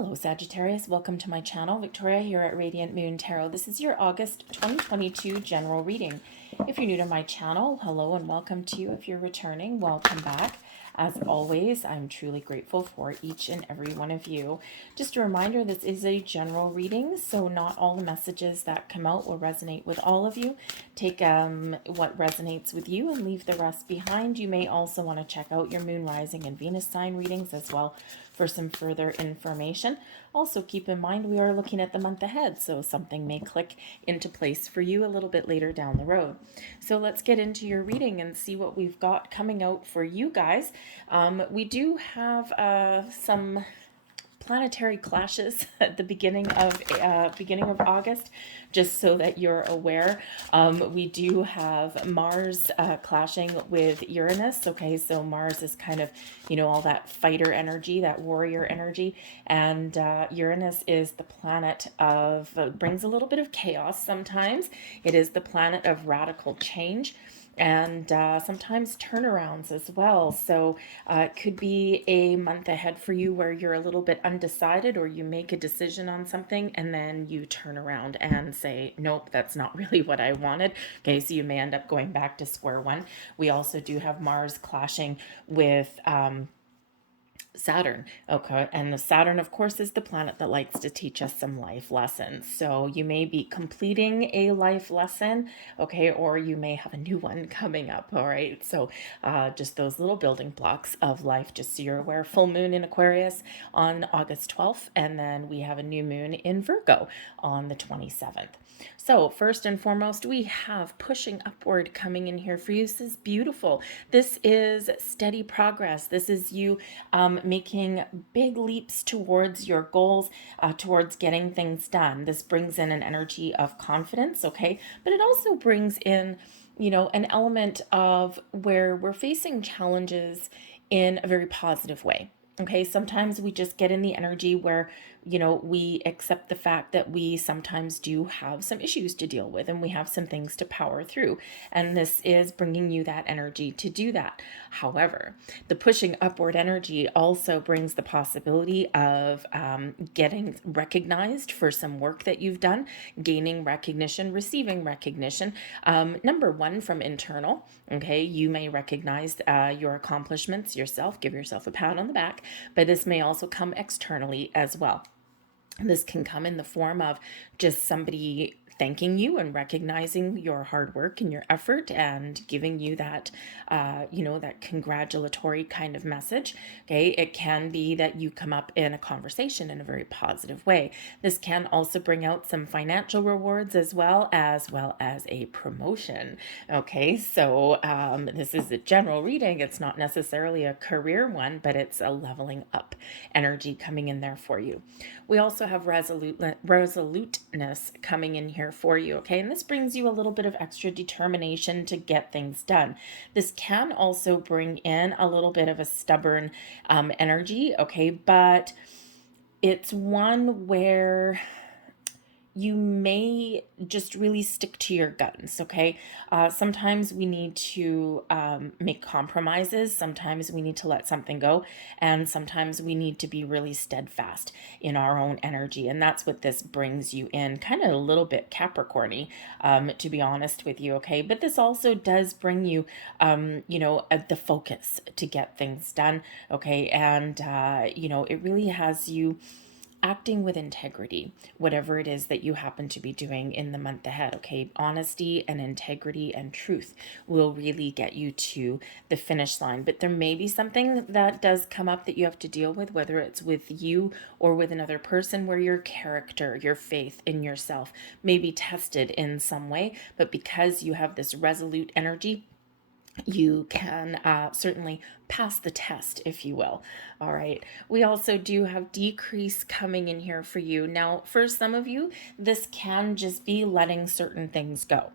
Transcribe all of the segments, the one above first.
Hello Sagittarius, welcome to my channel. Victoria here at Radiant Moon Tarot. This is your August 2022 general reading. If you're new to my channel, hello and welcome to you. If you're returning, welcome back. As always, I'm truly grateful for each and every one of you. Just a reminder, this is a general reading, so not all the messages that come out will resonate with all of you. Take what resonates with you and leave the rest behind. You may also want to check out your moon, rising, and Venus sign readings as well for some further information. Also keep in mind we are looking at the month ahead, so something may click into place for you a little bit later down the road. So let's get into your reading and see what we've got coming out for you guys. We do have some planetary clashes at the beginning of August, just so that you're aware. We do have Mars clashing with Uranus. Okay, so Mars is kind of, all that fighter energy, that warrior energy, and Uranus is the planet of brings a little bit of chaos sometimes. It is the planet of radical change and sometimes turnarounds as well. So it could be a month ahead for you where you're a little bit undecided, or you make a decision on something and then you turn around and say, nope, that's not really what I wanted. Okay, so you may end up going back to square one. We also do have Mars clashing with Saturn. Okay. And the Saturn, of course, is the planet that likes to teach us some life lessons. So you may be completing a life lesson, okay, or you may have a new one coming up. All right. So just those little building blocks of life, just so you're aware. Full moon in Aquarius on August 12th. And then we have a new moon in Virgo on the 27th. So first and foremost, we have pushing upward coming in here for you. This is beautiful. This is steady progress. This is you making big leaps towards your goals, towards getting things done. This brings in an energy of confidence, okay? But it also brings in, an element of where we're facing challenges in a very positive way. Okay, sometimes we just get in the energy where, we accept the fact that we sometimes do have some issues to deal with and we have some things to power through. And this is bringing you that energy to do that. However, the pushing upward energy also brings the possibility of getting recognized for some work that you've done, gaining recognition, receiving recognition. Number one, from internal. Okay, you may recognize your accomplishments yourself, give yourself a pat on the back, but this may also come externally as well. This can come in the form of just somebody thanking you and recognizing your hard work and your effort and giving you that, that congratulatory kind of message. Okay. It can be that you come up in a conversation in a very positive way. This can also bring out some financial rewards as well as a promotion. Okay. So, this is a general reading. It's not necessarily a career one, but it's a leveling up energy coming in there for you. We also have resoluteness coming in here for you, okay? And this brings you a little bit of extra determination to get things done. This can also bring in a little bit of a stubborn energy, okay? But it's one where you may just really stick to your guns, okay? Sometimes we need to make compromises. Sometimes we need to let something go. And sometimes we need to be really steadfast in our own energy. And that's what this brings you in, kind of a little bit Capricorn-y, to be honest with you, okay? But this also does bring you, the focus to get things done, okay? And, it really has you acting with integrity, whatever it is that you happen to be doing in the month ahead, okay? Honesty and integrity and truth will really get you to the finish line. But there may be something that does come up that you have to deal with, whether it's with you or with another person, where your character, your faith in yourself may be tested in some way. But because you have this resolute energy, you can certainly pass the test, if you will. All right. We also do have decrease coming in here for you. Now, for some of you, this can just be letting certain things go.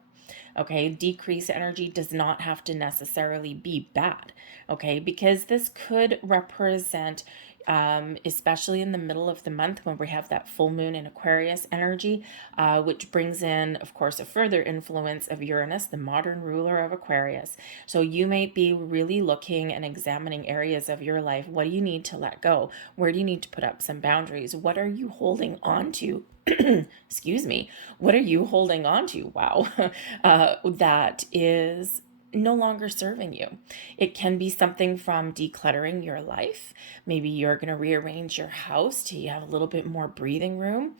Okay, decrease energy does not have to necessarily be bad, okay, because this could represent especially in the middle of the month when we have that full moon in Aquarius energy, which brings in, of course, a further influence of Uranus, the modern ruler of Aquarius. So you might be really looking and examining areas of your life. What do you need to let go? Where do you need to put up some boundaries? What are you holding on to? Excuse me. What are you holding on to? Wow. That is no longer serving you. It can be something from decluttering your life. Maybe you're going to rearrange your house to have a little bit more breathing room.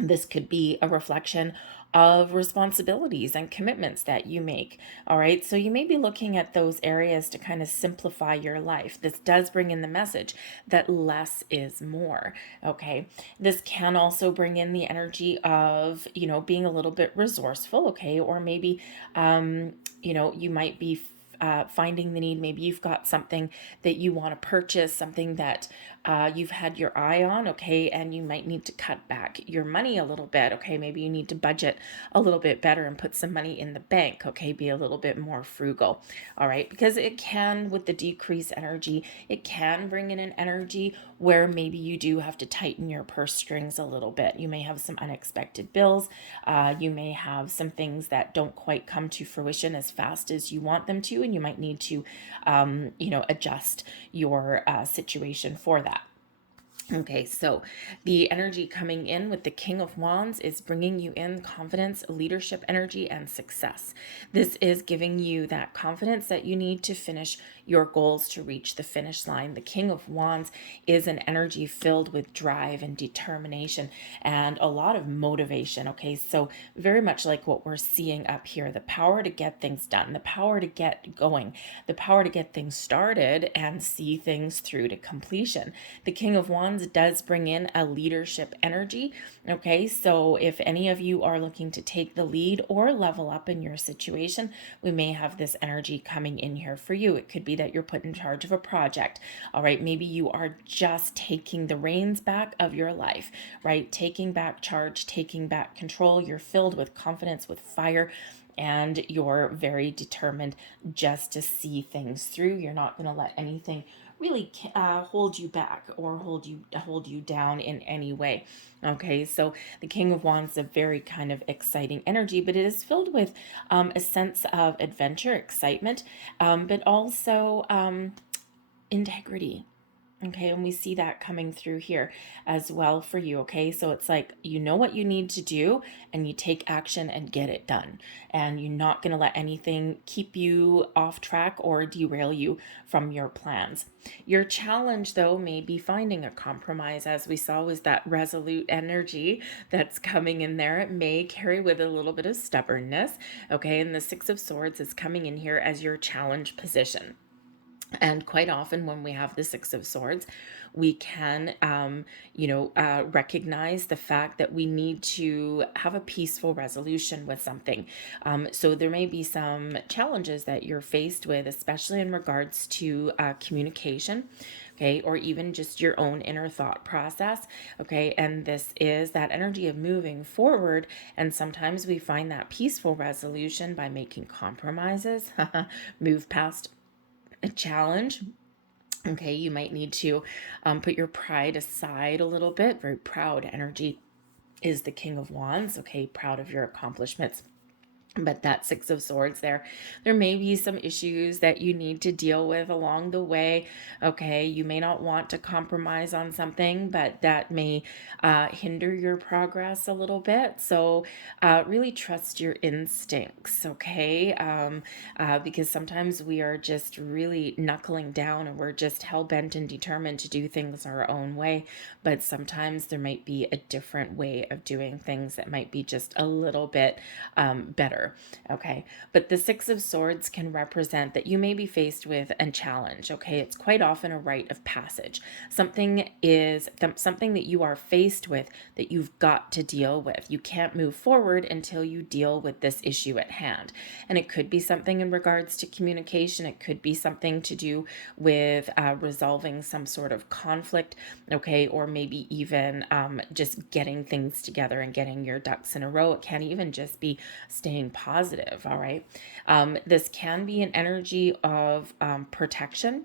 This could be a reflection of responsibilities and commitments that you make. All right. So you may be looking at those areas to kind of simplify your life. This does bring in the message that less is more. Okay. This can also bring in the energy of, being a little bit resourceful. Okay. Or maybe, you might be finding the need. Maybe you've got something that you want to purchase, something that you've had your eye on, okay, and you might need to cut back your money a little bit, okay. Maybe you need to budget a little bit better and put some money in the bank, okay. Be a little bit more frugal, all right, because it can, with the decrease energy, it can bring in an energy where maybe you do have to tighten your purse strings a little bit. You may have some unexpected bills. You may have some things that don't quite come to fruition as fast as you want them to, and you might need to, adjust your situation for that. Okay, so the energy coming in with the King of Wands is bringing you in confidence, leadership energy, and success. This is giving you that confidence that you need to finish your goals, to reach the finish line. The King of Wands is an energy filled with drive and determination and a lot of motivation. Okay, so very much like what we're seeing up here, the power to get things done, the power to get going, the power to get things started and see things through to completion. The King of Wands does bring in a leadership energy. Okay, so if any of you are looking to take the lead or level up in your situation, we may have this energy coming in here for you. It could be that you're put in charge of a project. All right, maybe you are just taking the reins back of your life, right? Taking back charge, taking back control. You're filled with confidence, with fire, and you're very determined just to see things through. You're not going to let anything really hold you back or hold you down in any way. Okay, so the King of Wands is a very kind of exciting energy, but it is filled with a sense of adventure, excitement, but also integrity. Okay, and we see that coming through here as well for you. Okay, so it's like you know what you need to do and you take action and get it done. And you're not going to let anything keep you off track or derail you from your plans. Your challenge, though, may be finding a compromise, as we saw, was that resolute energy that's coming in there. It may carry with a little bit of stubbornness. Okay, and the Six of Swords is coming in here as your challenge position. And quite often when we have the Six of Swords, we can, recognize the fact that we need to have a peaceful resolution with something. So there may be some challenges that you're faced with, especially in regards to communication. Okay, or even just your own inner thought process. Okay, and this is that energy of moving forward. And sometimes we find that peaceful resolution by making compromises, move past a challenge. Okay, you might need to put your pride aside a little bit. Very proud energy is the King of Wands. Okay, proud of your accomplishments. But that Six of Swords there may be some issues that you need to deal with along the way. Okay, you may not want to compromise on something, but that may hinder your progress a little bit. So really trust your instincts, okay? Because sometimes we are just really knuckling down and we're just hell-bent and determined to do things our own way. But sometimes there might be a different way of doing things that might be just a little bit better. Okay, but the Six of Swords can represent that you may be faced with a challenge. Okay, it's quite often a rite of passage. Something that you are faced with that you've got to deal with. You can't move forward until you deal with this issue at hand. And it could be something in regards to communication. It could be something to do with resolving some sort of conflict. Okay, or maybe even just getting things together and getting your ducks in a row. It can even just be staying positive. All right. This can be an energy of protection.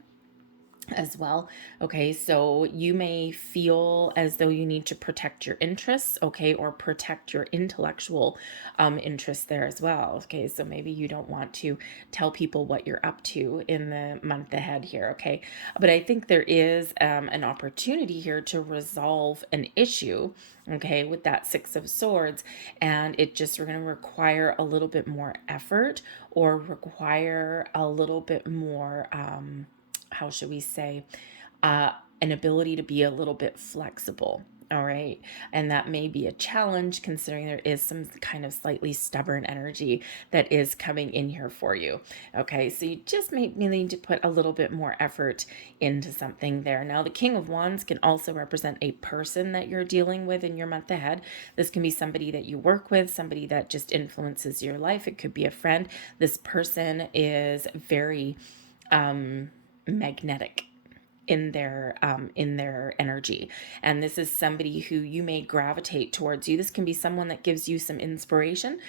as well. Okay, so you may feel as though you need to protect your interests, okay, or protect your intellectual interests there as well. Okay, so maybe you don't want to tell people what you're up to in the month ahead here. Okay, but I think there is an opportunity here to resolve an issue, okay, with that Six of Swords, and it just going to require a little bit more effort, or require a little bit more how should we say, uh, an ability to be a little bit flexible. All right. And that may be a challenge considering there is some kind of slightly stubborn energy that is coming in here for you. Okay. So you just may need to put a little bit more effort into something there. Now, the King of Wands can also represent a person that you're dealing with in your month ahead. This can be somebody that you work with, somebody that just influences your life. It could be a friend. This person is very magnetic in their energy, and this is somebody who you may gravitate towards you. This can be someone that gives you some inspiration.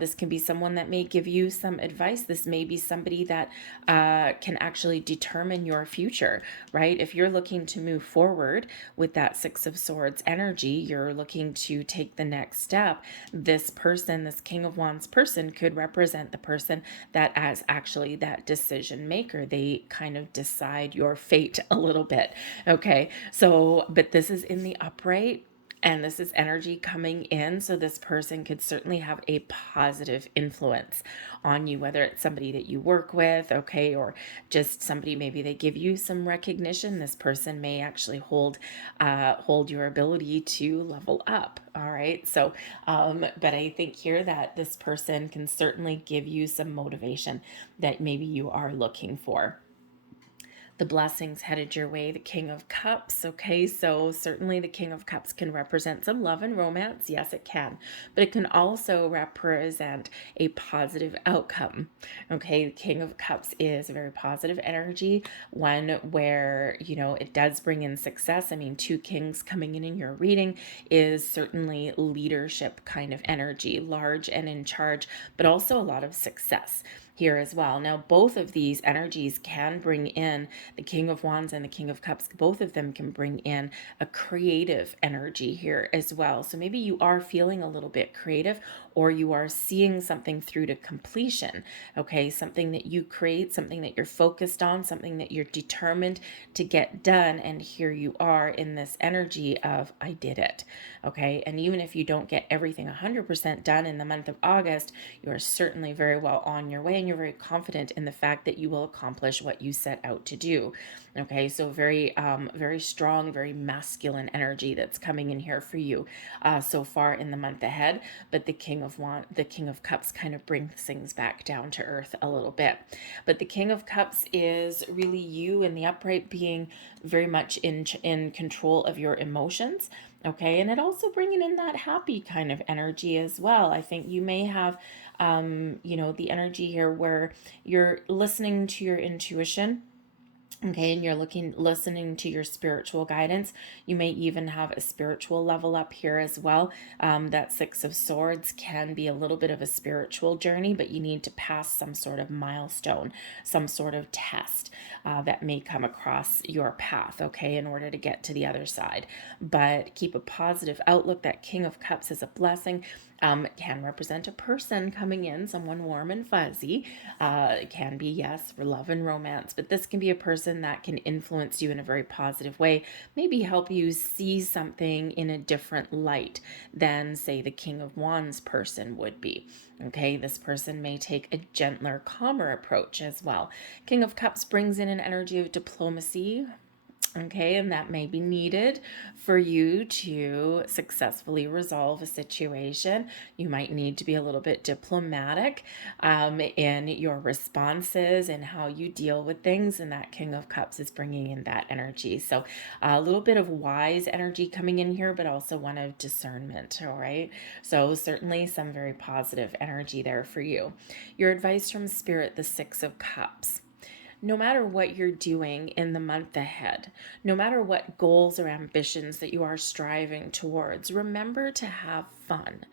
This can be someone that may give you some advice. This may be somebody that can actually determine your future, right? If you're looking to move forward with that Six of Swords energy, you're looking to take the next step. This person, this King of Wands person, could represent the person that as actually that decision maker. They kind of decide your fate a little bit. Okay. So, but this is in the upright, and this is energy coming in. So this person could certainly have a positive influence on you, whether it's somebody that you work with, okay, or just somebody, maybe they give you some recognition. This person may actually hold your ability to level up. All right. So, but I think here that this person can certainly give you some motivation that maybe you are looking for. The blessings headed your way, the King of Cups. Okay, so certainly the King of Cups can represent some love and romance. Yes, it can. But it can also represent a positive outcome. Okay, the King of Cups is a very positive energy, one where, it does bring in success. I mean, two kings coming in your reading is certainly leadership kind of energy, large and in charge, but also a lot of success here as well. Now, both of these energies can bring in the King of Wands and the King of Cups. Both of them can bring in a creative energy here as well. So maybe you are feeling a little bit creative, or you are seeing something through to completion. Okay, something that you create, something that you're focused on, something that you're determined to get done. And here you are in this energy of, I did it. Okay, and even if you don't get everything 100% done in the month of August, you are certainly very well on your way, and you're very confident in the fact that you will accomplish what you set out to do. Okay, so very strong, very masculine energy that's coming in here for you so far in the month ahead. But the King of Cups kind of brings things back down to earth a little bit. But the King of Cups is really you in the upright, being very much in control of your emotions. Okay, and it also bringing in that happy kind of energy as well. I think you may have, the energy here where you're listening to your intuition. Okay, and you're listening to your spiritual guidance. You may even have a spiritual level up here as well. That Six of Swords can be a little bit of a spiritual journey, but you need to pass some sort of milestone, some sort of test that may come across your path, okay, in order to get to the other side. But keep a positive outlook. That King of Cups is a blessing. It can represent a person coming in, someone warm and fuzzy. It can be, yes, for love and romance, but this can be a person that can influence you in a very positive way, maybe help you see something in a different light than, say, the King of Wands person would be. Okay, this person may take a gentler, calmer approach as well. King of Cups brings in an energy of diplomacy. Okay, and that may be needed for you to successfully resolve a situation. You might need to be a little bit diplomatic in your responses and how you deal with things, and that King of Cups is bringing in that energy. So a little bit of wise energy coming in here, but also one of discernment. All right, so certainly some very positive energy there for you. Your advice from Spirit, the Six of Cups. No matter what you're doing in the month ahead, no matter what goals or ambitions that you are striving towards, remember to have fun.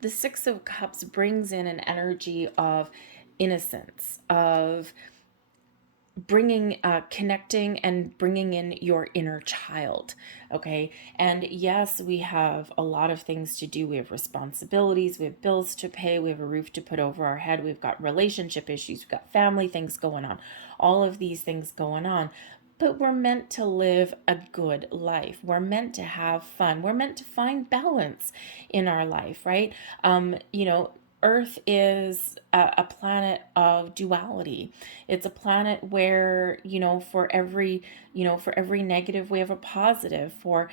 The Six of Cups brings in an energy of innocence, of connecting and bringing in your inner child. Okay. And yes, we have a lot of things to do. We have responsibilities, we have bills to pay, we have a roof to put over our head, we've got relationship issues, we've got family things going on, all of these things going on. But we're meant to live a good life. We're meant to have fun. We're meant to find balance in our life, right? Earth is a planet of duality. It's a planet where, for every negative, we have a positive. For,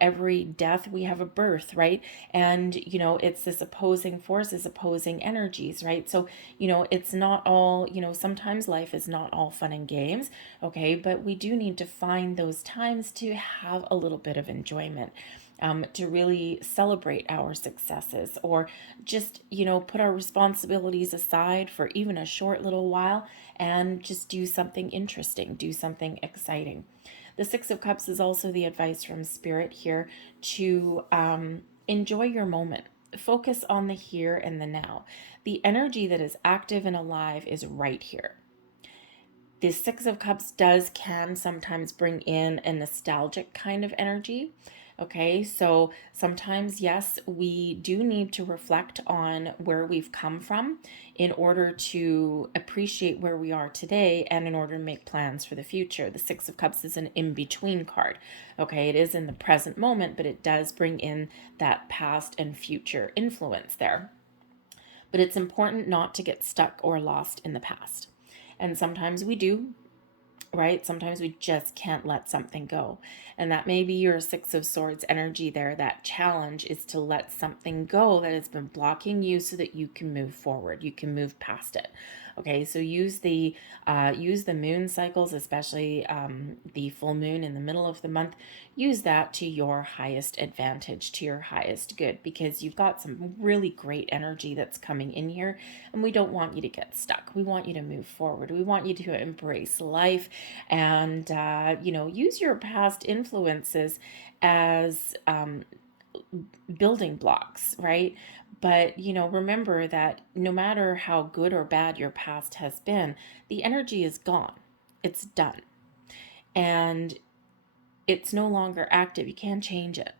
every death, we have a birth, right? And, it's this opposing forces, opposing energies, right? So, it's not all, sometimes life is not all fun and games, okay? But we do need to find those times to have a little bit of enjoyment. To really celebrate our successes, or just, put our responsibilities aside for even a short little while and just do something interesting, do something exciting. The Six of Cups is also the advice from Spirit here to enjoy your moment. Focus on the here and the now. The energy that is active and alive is right here. The Six of Cups can sometimes bring in a nostalgic kind of energy. Okay, so sometimes, yes, we do need to reflect on where we've come from in order to appreciate where we are today and in order to make plans for the future. The Six of Cups is an in-between card. Okay, it is in the present moment, but it does bring in that past and future influence there. But it's important not to get stuck or lost in the past. And sometimes we do, right? Sometimes we just can't let something go. And that may be your Six of Swords energy there. That challenge is to let something go that has been blocking you so that you can move forward. You can move past it. Okay, so use the moon cycles, especially the full moon in the middle of the month. Use that to your highest advantage, to your highest good, because you've got some really great energy that's coming in here, and we don't want you to get stuck. We want you to move forward. We want you to embrace life, and use your past influences as building blocks, right? But, remember that no matter how good or bad your past has been, the energy is gone. It's done. And it's no longer active. You can't change it,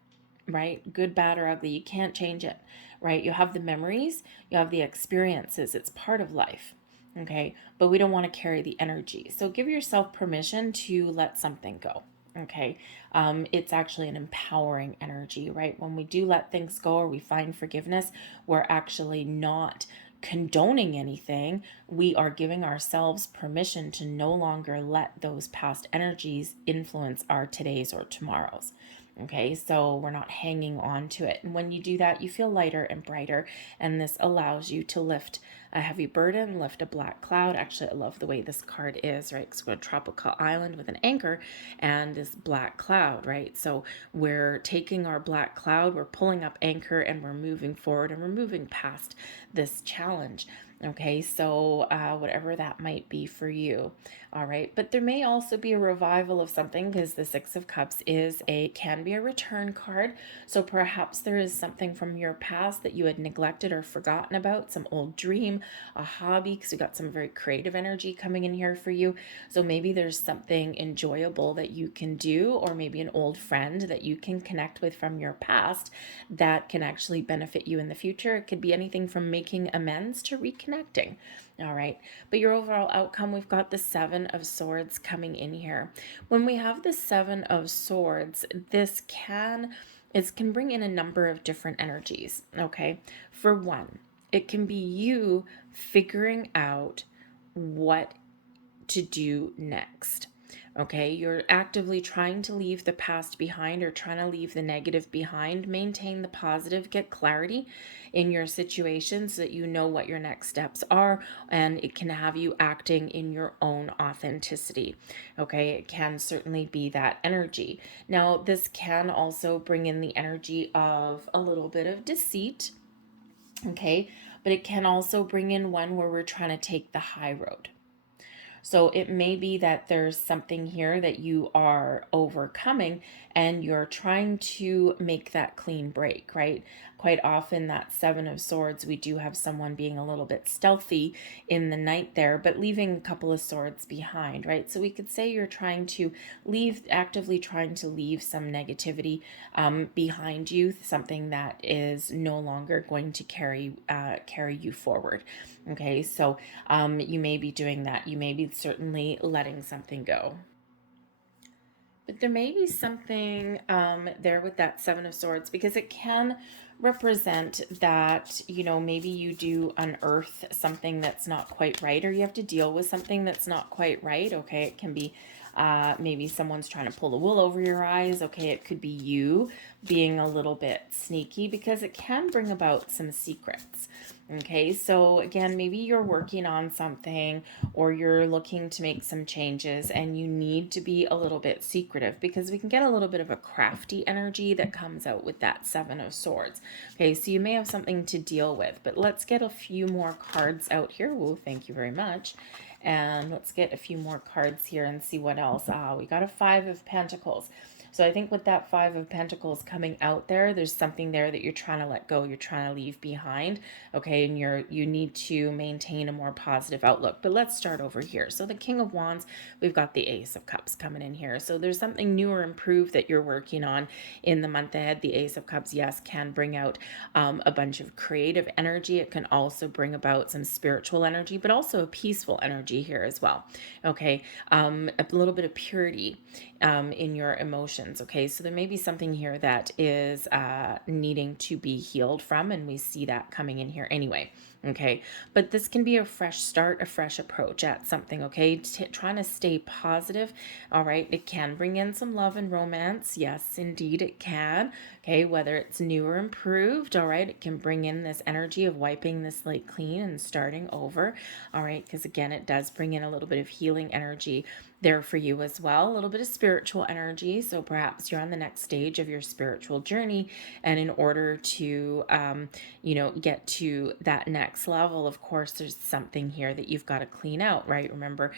right? Good, bad, or ugly. You can't change it, right? You have the memories, you have the experiences. It's part of life, okay? But we don't want to carry the energy. So give yourself permission to let something go. Okay. It's actually an empowering energy, right? When we do let things go or we find forgiveness, we're actually not condoning anything. We are giving ourselves permission to no longer let those past energies influence our today's or tomorrow's. Okay, so we're not hanging on to it. And when you do that, you feel lighter and brighter. And this allows you to lift a heavy burden, lift a black cloud. Actually, I love the way this card is, right? Because we're a tropical island with an anchor and this black cloud, right? So we're taking our black cloud, we're pulling up anchor, and we're moving forward, and we're moving past this challenge. Okay, so whatever that might be for you. All right, but there may also be a revival of something, because the Six of Cups can be a return card. So perhaps there is something from your past that you had neglected or forgotten about, some old dream, a hobby, because we got some very creative energy coming in here for you. So maybe there's something enjoyable that you can do, or maybe an old friend that you can connect with from your past that can actually benefit you in the future. It could be anything from making amends to reconnecting. All right, but your overall outcome, we've got the Seven of Swords coming in here. When we have the Seven of Swords, this can bring in a number of different energies. Okay, for one, it can be you figuring out what to do next. Okay, you're actively trying to leave the past behind, or trying to leave the negative behind, maintain the positive, get clarity in your situation so that you know what your next steps are, and it can have you acting in your own authenticity. Okay, it can certainly be that energy. Now, this can also bring in the energy of a little bit of deceit. Okay, but it can also bring in one where we're trying to take the high road. So it may be that there's something here that you are overcoming and you're trying to make that clean break, right? quite often that Seven of Swords, we do have someone being a little bit stealthy in the night there, but leaving a couple of swords behind, right? So we could say you're trying to actively trying to leave some negativity behind you, something that is no longer going to carry you forward. Okay, so you may be doing that. You may be certainly letting something go. But there may be something there with that Seven of Swords, because it can represent that, maybe you do unearth something that's not quite right, or you have to deal with something that's not quite right. Okay, it can be maybe someone's trying to pull the wool over your eyes. Okay, it could be you being a little bit sneaky, because it can bring about some secrets. Okay, so again, maybe you're working on something, or you're looking to make some changes, and you need to be a little bit secretive, because we can get a little bit of a crafty energy that comes out with that Seven of Swords. Okay, so you may have something to deal with, but let's get a few more cards out here. Oh, thank you very much. And let's get a few more cards here and see what else. We got a Five of Pentacles. So I think with that Five of Pentacles coming out there's something there that you're trying to let go, you're trying to leave behind, okay, and you need to maintain a more positive outlook. But let's start over here. So the King of Wands, we've got the Ace of Cups coming in here. So there's something new or improved that you're working on in the month ahead. The Ace of Cups, yes, can bring out a bunch of creative energy. It can also bring about some spiritual energy, but also a peaceful energy here as well. Okay, a little bit of purity in your emotions. Okay, so there may be something here that is needing to be healed from, and we see that coming in here anyway. Okay, but this can be a fresh start, a fresh approach at something. Okay, trying to stay positive. All right, it can bring in some love and romance. Yes, indeed, it can. Okay, whether it's new or improved. All right, it can bring in this energy of wiping the slate clean and starting over. All right, because again, it does bring in a little bit of healing energy there for you as well, a little bit of spiritual energy. So perhaps you're on the next stage of your spiritual journey, and in order to get to that next level, of course there's something here that you've got to clean out, right? Remember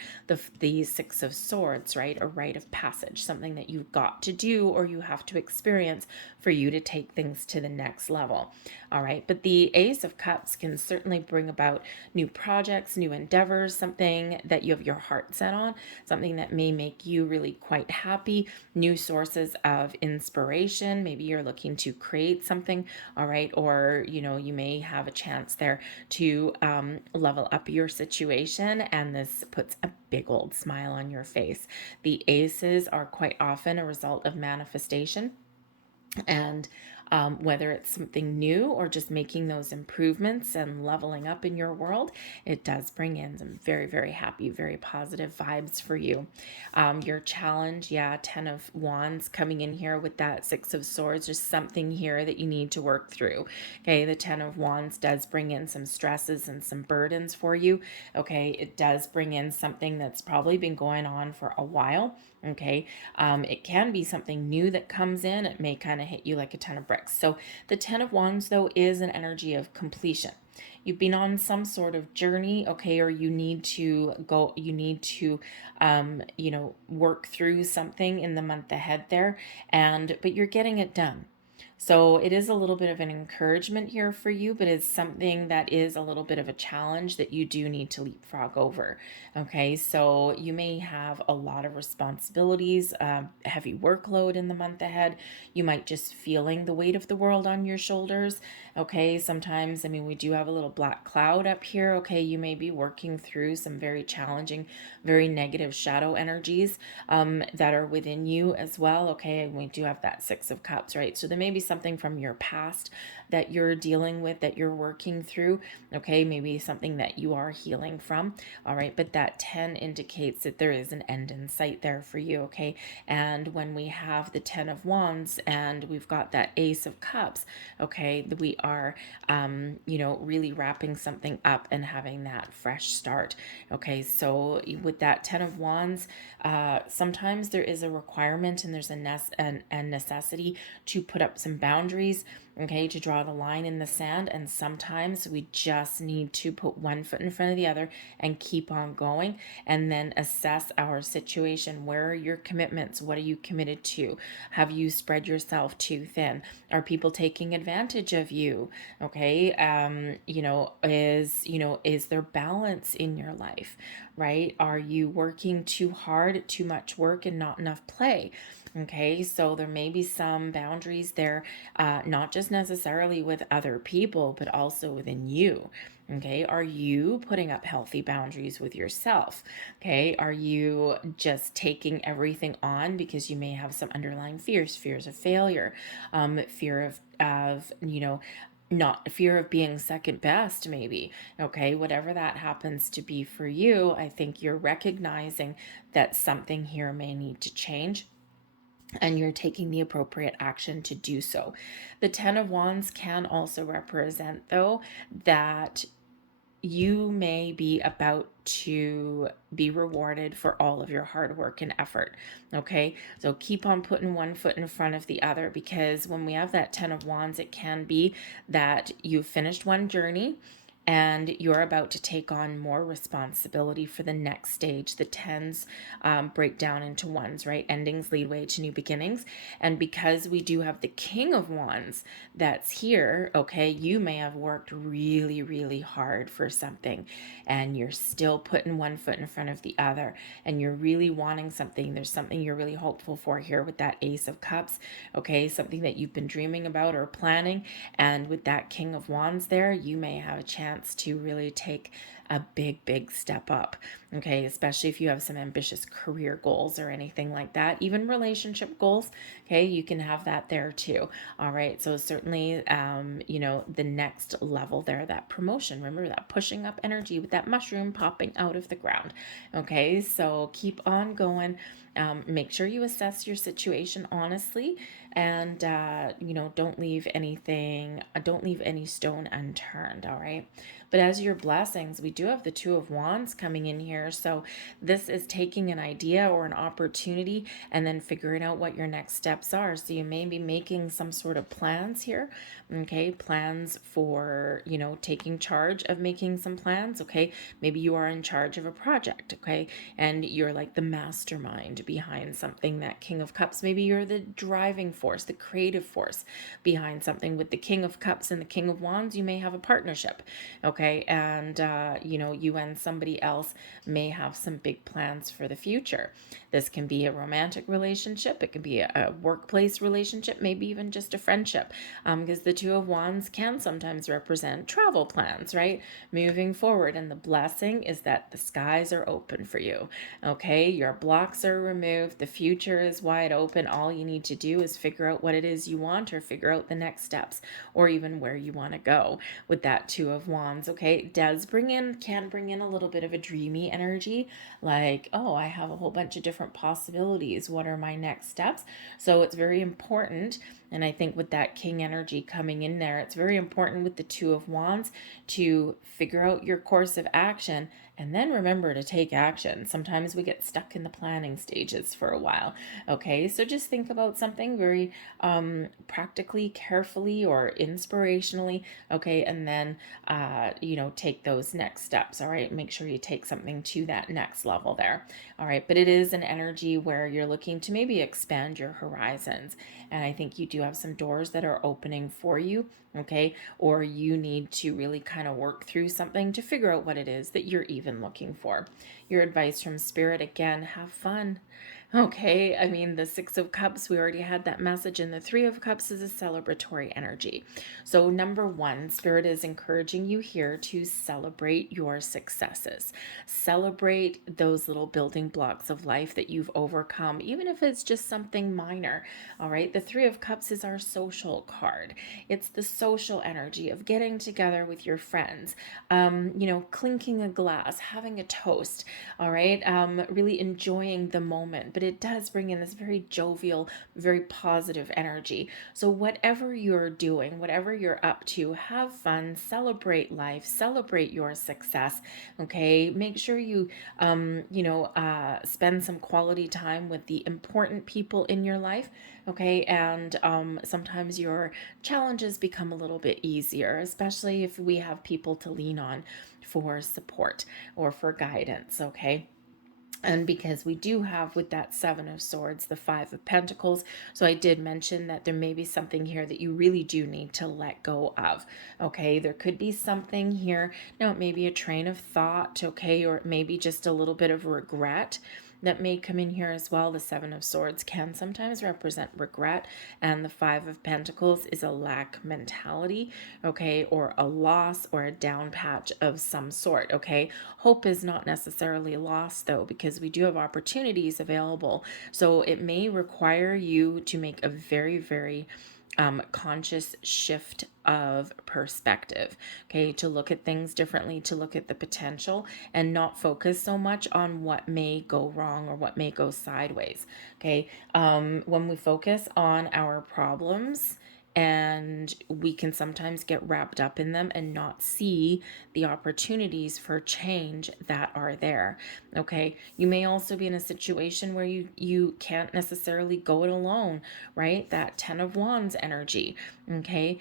the Six of Swords, right? A rite of passage, something that you've got to do, or you have to experience for you to take things to the next level. All right, but the Ace of Cups can certainly bring about new projects, new endeavors, something that you have your heart set on, something that may make you really quite happy, new sources of inspiration. Maybe you're looking to create something, all right, or you may have a chance there to level up your situation, and this puts a big old smile on your face. The aces are quite often a result of manifestation, and whether it's something new or just making those improvements and leveling up in your world, it does bring in some very, very happy, very positive vibes for you. Your challenge, yeah, 10 of Wands coming in here with that Six of Swords, just something here that you need to work through. Okay, the 10 of Wands does bring in some stresses and some burdens for you. Okay, it does bring in something that's probably been going on for a while. Okay, it can be something new that comes in. It may kind of hit you like a ton of bricks. So the 10 of Wands, though, is an energy of completion. You've been on some sort of journey, okay, or you need to work through something in the month ahead there, but you're getting it done. So it is a little bit of an encouragement here for you, but it's something that is a little bit of a challenge that you do need to leapfrog over. Okay, so you may have a lot of responsibilities, heavy workload in the month ahead. You might just feeling the weight of the world on your shoulders. Okay, sometimes, we do have a little black cloud up here. Okay, you may be working through some very challenging, very negative shadow energies that are within you as well. Okay, and we do have that Six of Cups, right? So there may be something from your past that you're dealing with, that you're working through. Okay, maybe something that you are healing from. All right, but that 10 indicates that there is an end in sight there for you. Okay, and when we have the 10 of Wands and we've got that Ace of Cups, okay, we are really wrapping something up and having that fresh start. Okay, so with that 10 of Wands, sometimes there is a requirement and there's a necessity to put up some boundaries. okay, to draw the line in the sand. And sometimes we just need to put one foot in front of the other and keep on going, and then assess our situation. Where are your commitments? What are you committed to? Have you spread yourself too thin? Are people taking advantage of you? Okay. Is there balance in your life, right? Are you working too hard, too much work, and not enough play? Okay, so there may be some boundaries there, not just necessarily with other people, but also within you. Okay, are you putting up healthy boundaries with yourself? Okay, are you just taking everything on because you may have some underlying fears of failure, fear of not fear of being second best, maybe. Okay, whatever that happens to be for you, I think you're recognizing that something here may need to change, and you're taking the appropriate action to do so. The Ten of Wands can also represent, though, that you may be about to be rewarded for all of your hard work and effort. Okay, so keep on putting one foot in front of the other, because when we have that Ten of Wands, it can be that you've finished one journey and you're about to take on more responsibility for the next stage. The tens break down into ones, right? Endings lead way to new beginnings. And because we do have the King of Wands that's here, okay, you may have worked really, really hard for something, and you're still putting one foot in front of the other, and you're really wanting something. There's something you're really hopeful for here with that Ace of Cups, okay? Something that you've been dreaming about or planning. And with that King of Wands there, you may have a chance to really take a big step up, okay? Especially if you have some ambitious career goals or anything like that, even relationship goals, okay? You can have that there too. All right, so certainly the next level there, that promotion, remember that pushing up energy with that mushroom popping out of the ground. Okay, so keep on going. Make sure you assess your situation honestly, and don't leave any stone unturned. All right, but as your blessings, we do have the Two of Wands coming in here. So this is taking an idea or an opportunity and then figuring out what your next steps are. So you may be making some sort of plans here. Okay, plans for taking charge of making some plans. Okay, maybe you are in charge of a project. Okay, and you're like the mastermind behind something. That King of Cups, maybe you're the driving force, the creative force behind something. With the King of Cups and the King of Wands, you may have a partnership. Okay, and you and somebody else may have some big plans for the future. This can be a romantic relationship, it can be a workplace relationship, maybe even just a friendship, because the Two of Wands can sometimes represent travel plans, right? Moving forward. And the blessing is that the skies are open for you. Okay, your blocks are removed, the future is wide open. All you need to do is figure out what it is you want, or figure out the next steps, or even where you want to go with that Two of Wands. Okay, it can bring in a little bit of a dreamy energy, like, oh, I have a whole bunch of different possibilities. What are my next steps? So it's very important. And I think with that King energy coming in there, it's very important with the Two of Wands to figure out your course of action, and then remember to take action. Sometimes we get stuck in the planning stages for a while. Okay, so just think about something very practically, carefully, or inspirationally. Okay, and then take those next steps. All right, make sure you take something to that next level there. All right, but it is an energy where you're looking to maybe expand your horizons, and I think you do have some doors that are opening for you. Okay, or you need to really kind of work through something to figure out what it is that you're even looking for. Your advice from Spirit, again, have fun. Okay, I mean, the Six of Cups, we already had that message, and the Three of Cups is a celebratory energy. So number one, Spirit is encouraging you here to celebrate your successes. Celebrate those little building blocks of life that you've overcome, even if it's just something minor. All right, the Three of Cups is our social card. It's the social energy of getting together with your friends, clinking a glass, having a toast, all right, really enjoying the moment. But it does bring in this very jovial, very positive energy. So whatever you're doing, whatever you're up to, have fun, celebrate life, celebrate your success. Okay, make sure you spend some quality time with the important people in your life. Okay, and sometimes your challenges become a little bit easier, especially if we have people to lean on for support or for guidance. Okay. And because we do have with that Seven of Swords, the Five of Pentacles. So I did mention that there may be something here that you really do need to let go of. Okay. There could be something here. Now, it may be a train of thought. Okay. Or it may be just a little bit of regret that may come in here as well. The Seven of Swords can sometimes represent regret, and the Five of Pentacles is a lack mentality, okay, or a loss or a down patch of some sort, okay. Hope is not necessarily lost though, because we do have opportunities available. So it may require you to make a very, very conscious shift of perspective, okay, to look at things differently, to look at the potential and not focus so much on what may go wrong or what may go sideways, okay. When we focus on our problems, and we can sometimes get wrapped up in them and not see the opportunities for change that are there. Okay, you may also be in a situation where you can't necessarily go it alone, right? That 10 of Wands energy. Okay,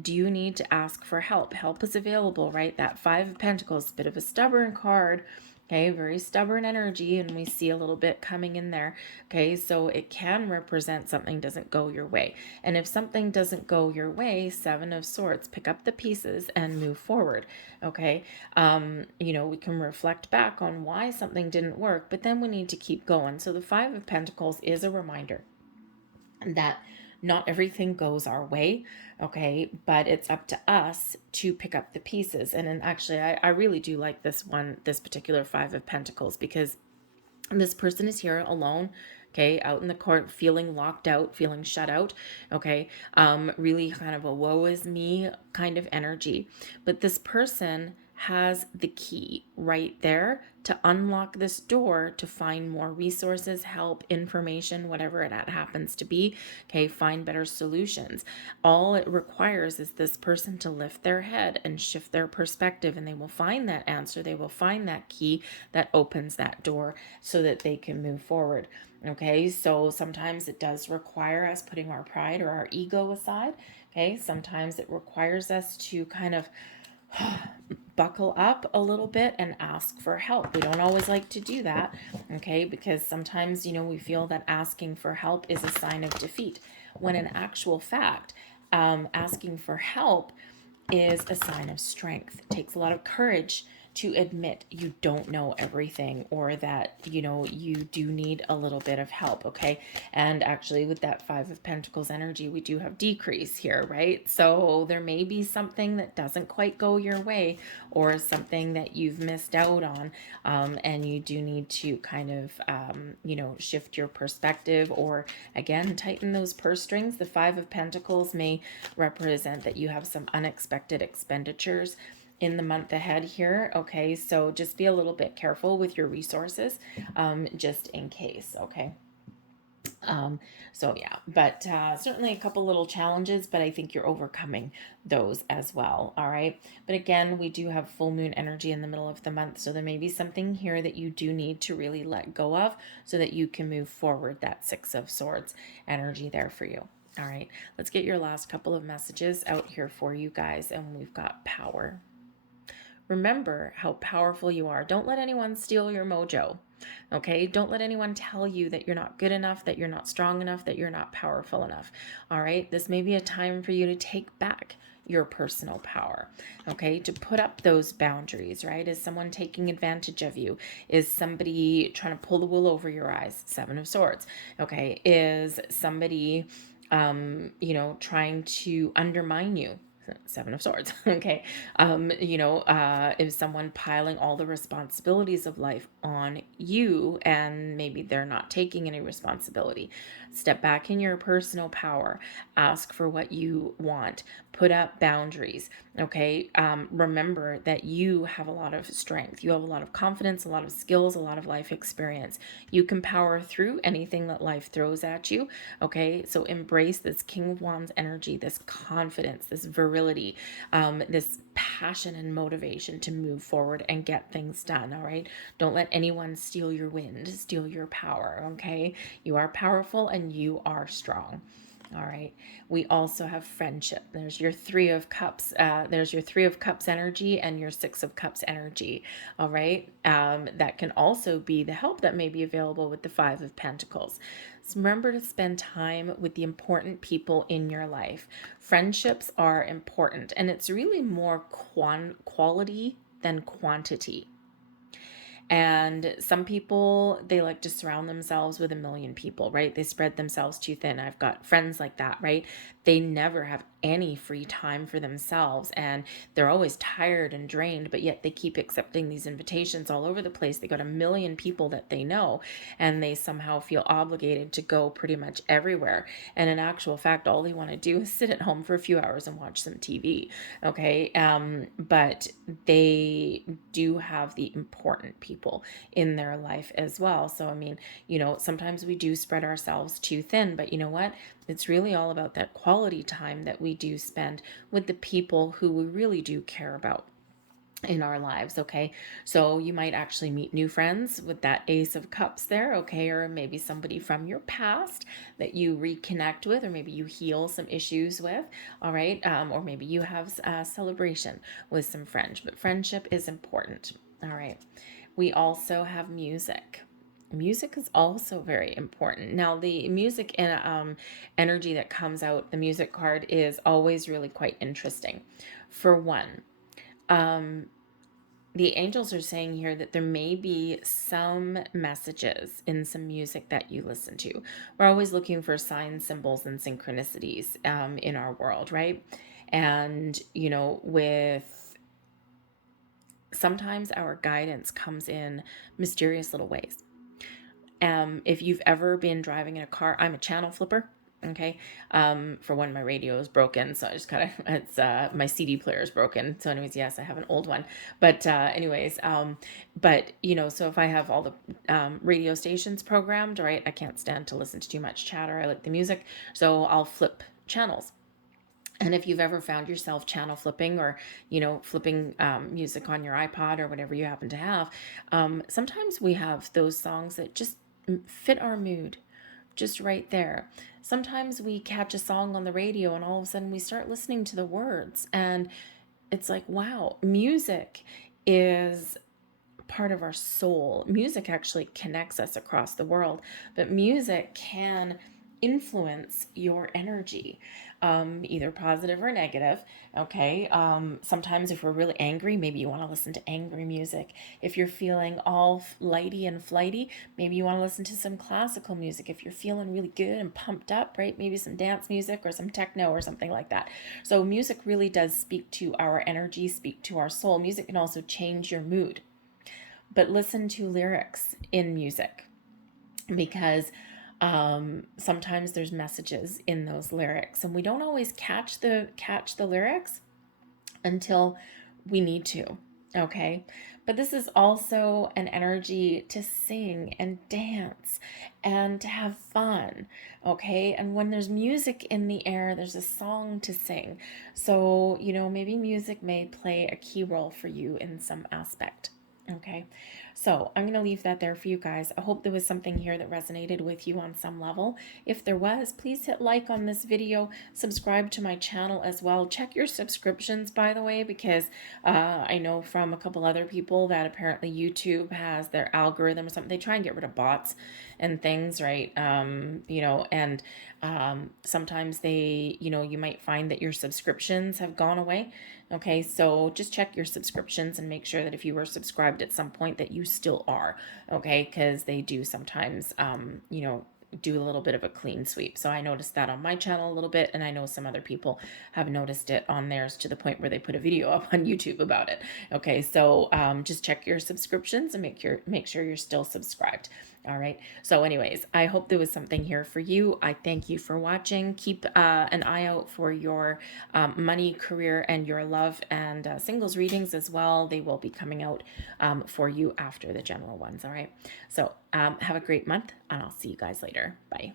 do you need to ask for help? Help is available, right? That Five of Pentacles, a bit of a stubborn card. Okay, very stubborn energy, and we see a little bit coming in there. Okay, so it can represent something doesn't go your way. And if something doesn't go your way, Seven of Swords, pick up the pieces and move forward. Okay, we can reflect back on why something didn't work, but then we need to keep going. So the Five of Pentacles is a reminder that not everything goes our way, okay, but it's up to us to pick up the pieces. And actually, I really do like this particular Five of Pentacles, because this person is here alone, okay, out in the court, feeling locked out, feeling shut out, okay, really kind of a woe is me kind of energy. But this person has the key right there to unlock this door to find more resources, help, information, whatever it happens to be, okay, find better solutions. All it requires is this person to lift their head and shift their perspective, and they will find that answer. They will find that key that opens that door so that they can move forward. Okay, so sometimes it does require us putting our pride or our ego aside. Okay, sometimes it requires us to kind of buckle up a little bit and ask for help. We don't always like to do that, okay, because sometimes, we feel that asking for help is a sign of defeat, when in actual fact, asking for help is a sign of strength. It takes a lot of courage to admit you don't know everything, or that you do need a little bit of help, okay. And actually, with that Five of Pentacles energy, we do have decrease here, right? So there may be something that doesn't quite go your way, or something that you've missed out on, and you do need to kind of shift your perspective, or again tighten those purse strings. The Five of Pentacles may represent that you have some unexpected expenditures in the month ahead here, okay, so just be a little bit careful with your resources, just in case, okay. So yeah, but certainly a couple little challenges, but I think you're overcoming those as well, all right. But again, we do have full moon energy in the middle of the month, so there may be something here that you do need to really let go of so that you can move forward. That Six of Swords energy there for you. All right, let's get your last couple of messages out here for you guys, and we've got power. Remember how powerful you are. Don't let anyone steal your mojo, okay? Don't let anyone tell you that you're not good enough, that you're not strong enough, that you're not powerful enough, all right? This may be a time for you to take back your personal power, okay? To put up those boundaries, right? Is someone taking advantage of you? Is somebody trying to pull the wool over your eyes? Seven of Swords, okay? Is somebody, trying to undermine you? Seven of Swords, okay. Is someone piling all the responsibilities of life on you, and maybe they're not taking any responsibility? Step back in your personal power, ask for what you want, put up boundaries, okay. Remember that you have a lot of strength, you have a lot of confidence, a lot of skills, a lot of life experience. You can power through anything that life throws at you, okay. So embrace this King of Wands energy, this confidence, this virility, virility, this passion and motivation to move forward and get things done. All right. Don't let anyone steal your wind, steal your power. Okay. You are powerful and you are strong. All right. We also have friendship. There's your Three of Cups. There's your Three of Cups energy and your Six of Cups energy. All right. That can also be the help that may be available with the Five of Pentacles. So remember to spend time with the important people in your life. Friendships are important, and it's really more quality than quantity. And some people, they like to surround themselves with a million people, right? They spread themselves too thin. I've got friends like that, right? They never have any free time for themselves, and they're always tired and drained, but yet they keep accepting these invitations all over the place. They got a million people that they know, and they somehow feel obligated to go pretty much everywhere. And in actual fact, all they want to do is sit at home for a few hours and watch some TV. Okay. But they do have the important people in their life as well. So, I mean, sometimes we do spread ourselves too thin, but you know what? It's really all about that quality time that we do spend with the people who we really do care about in our lives. Okay. So you might actually meet new friends with that Ace of Cups there. Okay. Or maybe somebody from your past that you reconnect with, or maybe you heal some issues with. All right. Or maybe you have a celebration with some friends, but friendship is important. All right. We also have music. Music is also very important. Now, the music and energy that comes out, the music card, is always really quite interesting. For one, the angels are saying here that there may be some messages in some music that you listen to. We're always looking for signs, symbols, and synchronicities in our world, right? And, with sometimes our guidance comes in mysterious little ways. If you've ever been driving in a car, I'm a channel flipper. Okay. For one, my radio is broken. So I just kind of, it's, my CD player is broken. So anyways, yes, I have an old one, but, so if I have all the, radio stations programmed, right, I can't stand to listen to too much chatter. I like the music. So I'll flip channels. And if you've ever found yourself channel flipping or, flipping music on your iPod or whatever you happen to have, sometimes we have those songs that just fit our mood just right there. Sometimes we catch a song on the radio and all of a sudden we start listening to the words. And it's like, wow, music is part of our soul. Music actually connects us across the world, but music can influence your energy, either positive or negative. Okay. Sometimes if we're really angry, maybe you want to listen to angry music. If you're feeling all lighty and flighty, maybe you want to listen to some classical music. If you're feeling really good and pumped up, right, maybe some dance music or some techno or something like that. So music really does speak to our energy, speak to our soul. Music can also change your mood. But listen to lyrics in music, because sometimes there's messages in those lyrics, and we don't always catch the lyrics until we need to. Okay. But this is also an energy to sing and dance and to have fun. Okay. And when there's music in the air, there's a song to sing. So, maybe music may play a key role for you in some aspect. Okay, so I'm going to leave that there for you guys. I hope there was something here that resonated with you on some level. If there was, please hit like on this video, subscribe to my channel as well. Check your subscriptions, by the way, because I know from a couple other people that apparently YouTube has their algorithm or something. They try and get rid of bots and things, right? And sometimes they, you might find that your subscriptions have gone away. Okay, so just check your subscriptions and make sure that if you were subscribed at some point that you still are, okay, because they do sometimes, do a little bit of a clean sweep. So I noticed that on my channel a little bit, and I know some other people have noticed it on theirs to the point where they put a video up on YouTube about it. Okay, so just check your subscriptions and make sure you're still subscribed. All right. So anyways, I hope there was something here for you. I thank you for watching. Keep an eye out for your money, career, and your love and singles readings as well. They will be coming out for you after the general ones. All right. So have a great month, and I'll see you guys later. Bye.